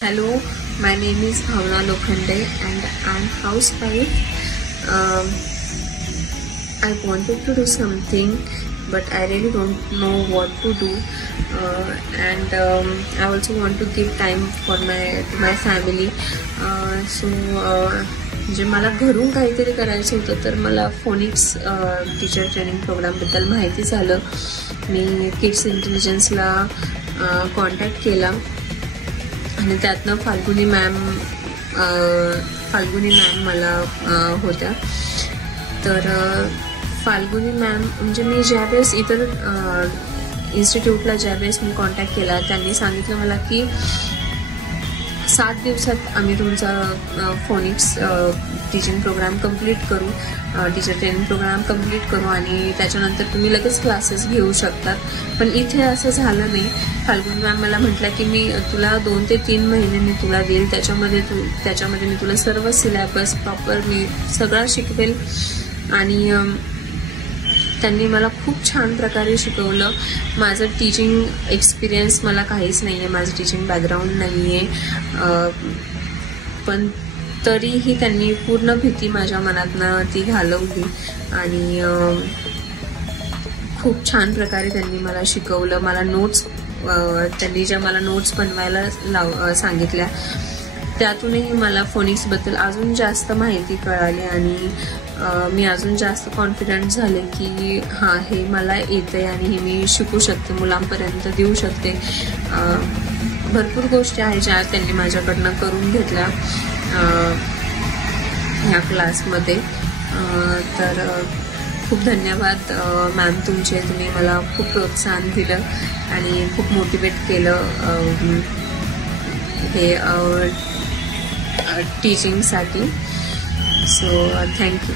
Hello, my name is Bhavna Lokhande and I'm housewife. I wanted to do something, but I really don't know what to do. And I also want to give time for my family. म्हणजे मला घरून काहीतरी करायचं होतं, तर मला phoenix teacher training प्रोग्रामबद्दल माहिती झालं. मी किड्स इंटेलिजन्सला कॉन्टॅक्ट केला आणि त्यातनं फाल्गुनी मॅम मला होत्या. तर फाल्गुनी मॅम म्हणजे मी ज्यावेळेस इतर इन्स्टिट्यूटला ज्यावेळेस मी कॉन्टॅक्ट केला, त्यांनी सांगितलं मला की 7 दिवसात आम्ही तुमचा फोनिक्स टीचिंग प्रोग्राम कंप्लीट करू, टीचर ट्रेनिंग प्रोग्राम कंप्लीट करू आणि त्याच्यानंतर तुम्ही लगेच क्लासेस घेऊ शकतात. पण इथे असं झालं नाही. फाल्गुनी मॅम मला म्हटलं की मी तुला 2 ते 3 महिने मी तुला देईल, त्याच्यामध्ये मी तुला सर्व सिलेबस प्रॉपर मी सगळं शिकवेल. आणि त्यांनी मला खूप छान प्रकारे शिकवलं. माझं टीचिंग एक्सपिरियन्स मला काहीच नाही आहे, माझं टीचिंग बॅकग्राऊंड नाही आहे, पण तरीही त्यांनी पूर्ण भीती माझ्या मनातनं ती घालवली आणि खूप छान प्रकारे त्यांनी मला शिकवलं. मला त्यांनी ज्या मला नोट्स बनवायला सांगितल्या, त्यातूनही मला फोनिक्सबद्दल अजून जास्त माहिती कळाली आणि मी अजून जास्त कॉन्फिडंट झाले की हां, हे मला येतंय आणि हे मी शिकू शकते, मुलांपर्यंत देऊ शकते. भरपूर गोष्टी आहेत ज्या त्यांनी माझ्याकडनं करून घेतल्या ह्या क्लासमध्ये. तर खूप धन्यवाद मॅम तुमचे. तुम्ही मला खूप प्रोत्साहन दिलं आणि खूप मोटिवेट केलं हे टीचिंगसाठी. So thank you.